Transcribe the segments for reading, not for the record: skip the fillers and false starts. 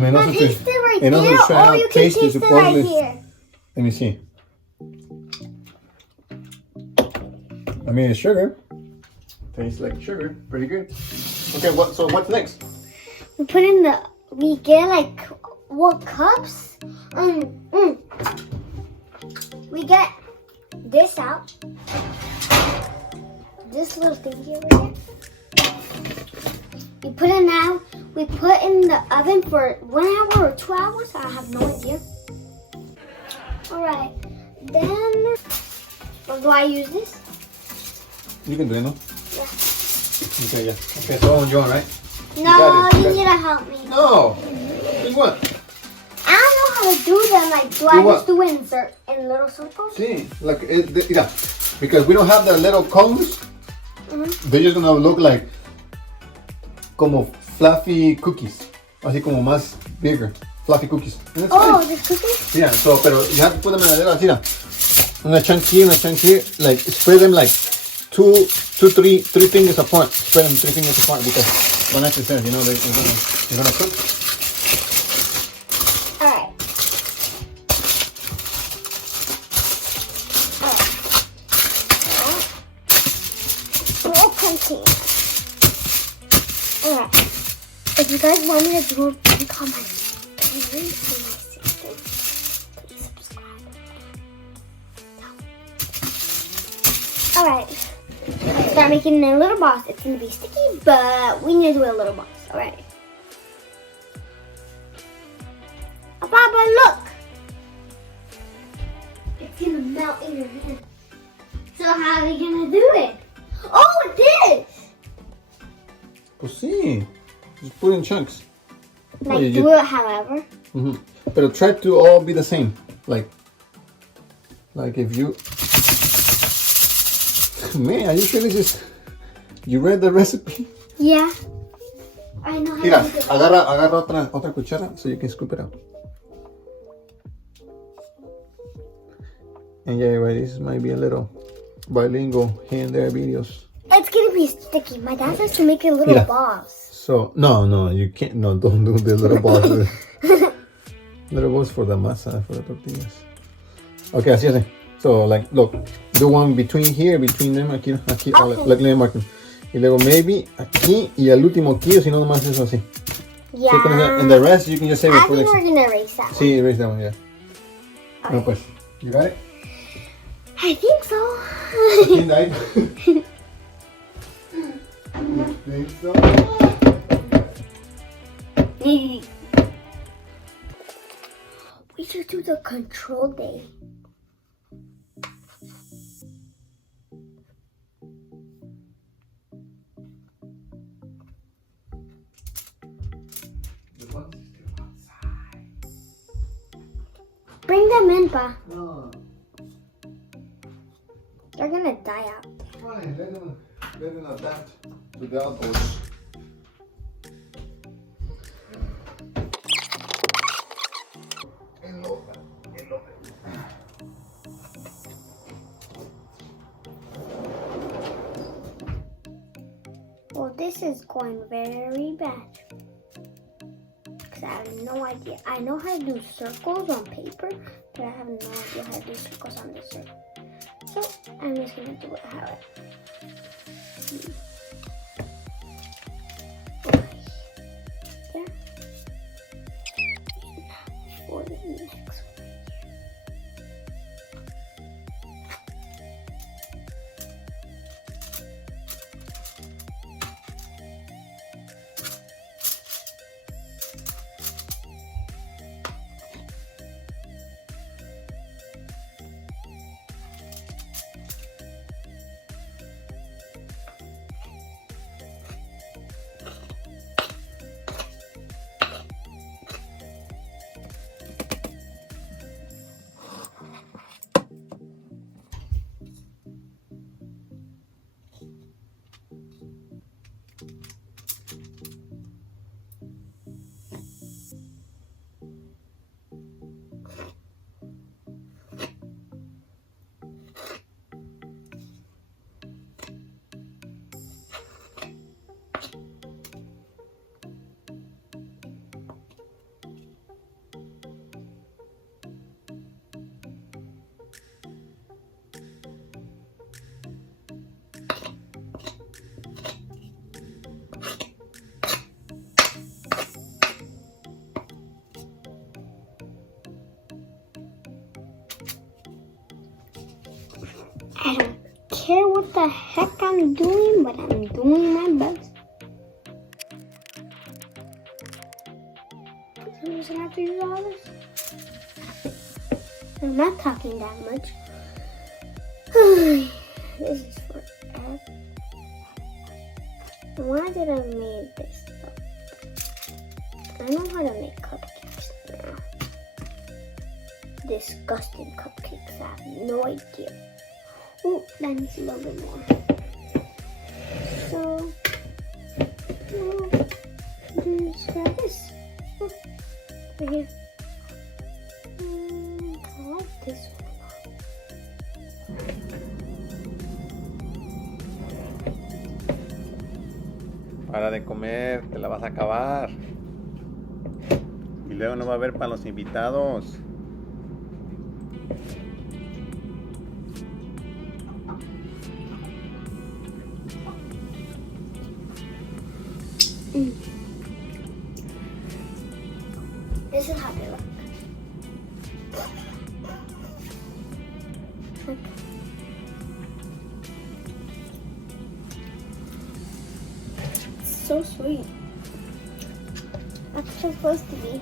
Now taste it right there, or you can taste it right here. Let me see. I mean, it's sugar. Tastes like sugar. Pretty good. Okay, so what's next? We get like what cups? We get this out. This little thingy over here. You put it now. We put in the oven for 1 hour or 2 hours. I have no idea. Alright. Then, do I use this? You can do it, no? Yeah. Okay, yeah. Okay, so on your own, right? No, you need to help me. No. Do what? I don't know how to do them. Like, do I just do it in little circles? Sí, like, yeah. Because we don't have the little cones. They're just gonna look like como fluffy cookies. Así como más bigger. Fluffy cookies. Oh, the cookies? Yeah, so, pero you have to put them in a little, así, una chunk here, like, spread them like three fingers apart. Spread them 3 fingers apart because one actually says, you know, they're gonna cook. Alright. Little container. Alright. If you guys want me to do a prank on my parents and my sister, please subscribe. Alright. Start making a little boss. It's gonna be sticky, but we need to do a little boss. Alright. Papa, look! It's gonna melt in your hand. So how are we gonna do it? Oh, it is! Pues sí. Just put in chunks. Like, do it however. But try to all be the same. Like if you... Man, are you sure this is... You read the recipe? Yeah. I know how Mira, to do it. agarra otra cuchara so you can scoop it out. And yeah, right, this might be a little bilingual here and there videos. It's gonna be sticky. My dad says to make a little balls. So, no, you can't, no, don't do the little balls. Little balls for the masa, for the tortillas. Okay, así. So, like, look, do one between them, aquí, Okay. like, let me mark them. Y luego, maybe, aquí, y al último aquí, o si no, nomás eso así. Yeah. So, and the rest, you can just save it I for think next. we're gonna erase that one. Sí, erase that one, yeah. Okay. No, pues, you got it? I think so. You think so? We should do the control day. Bring them in, Pa. No. They're gonna die out. Fine, let them adapt to the outdoors. Well, this is going very bad. Because I have no idea. I know how to do circles on paper, but I have no idea how to do circles on this circle. So, I'm just going to do it how it. There. For the next one. I'm doing, but I'm doing my best. I'm just gonna have to use all this. I'm not talking that much. This is forever. Why did I make this up? I know how to make cupcakes now. Disgusting cupcakes. I have no idea. Oh, that needs a little bit more. So, just grab this. Right here. I like this one. Para de comer, te la vas a acabar. Y luego no va a haber para los invitados. This is how they look. It's so sweet. That's supposed to be.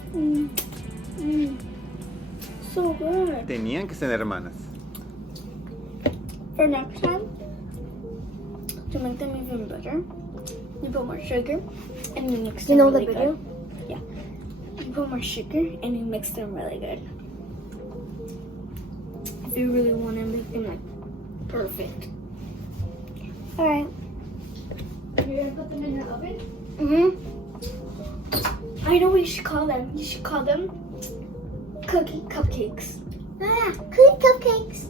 So good. Tenían que ser hermanas. For next time, to make them even better, you put more sugar and you mix them. You know really the video? Good. Yeah. You put more sugar and you mix them really good. If you really want to make them like perfect. Alright. You're gonna put them in the oven? I know what you should call them. You should call them cookie cupcakes. Ah, cookie cupcakes.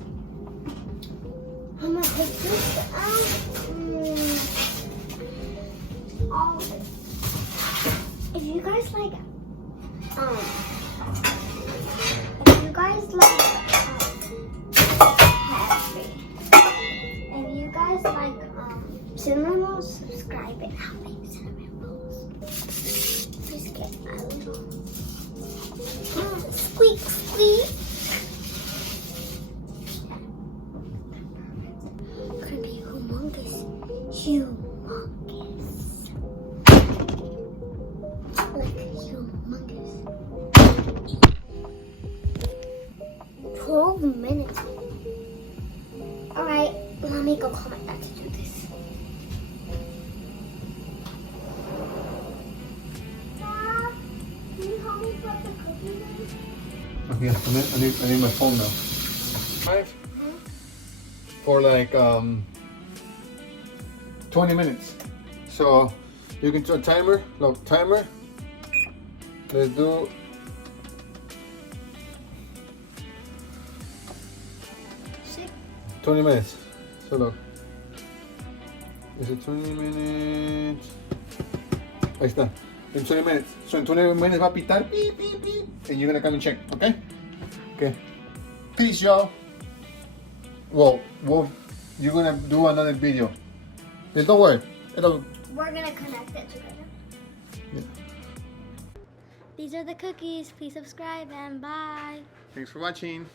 I'm gonna put this all of it. If you guys like cinnamon rolls, subscribe and I'll make cinnamon rolls. Just get a little squeak squeak. It's gonna be humongous. Humongous. Like humongous. 12 minutes. Alright, let me go call my dad to do this. Dad, can you help me put the cookies in? Okay, I need my phone now. 5 for like 20 minutes. So you can do a timer. Look, timer. Let's do 20 minutes. So look. Is it 20 minutes? Ahí está. In 20 minutes. So in 20 minutes va a pitar beep, beep, beep, and you're gonna come and check, okay? Okay. Peace, y'all. Well, you're gonna do another video. Just don't worry. We're gonna connect it together. Yeah. These are the cookies. Please subscribe and bye. Thanks for watching.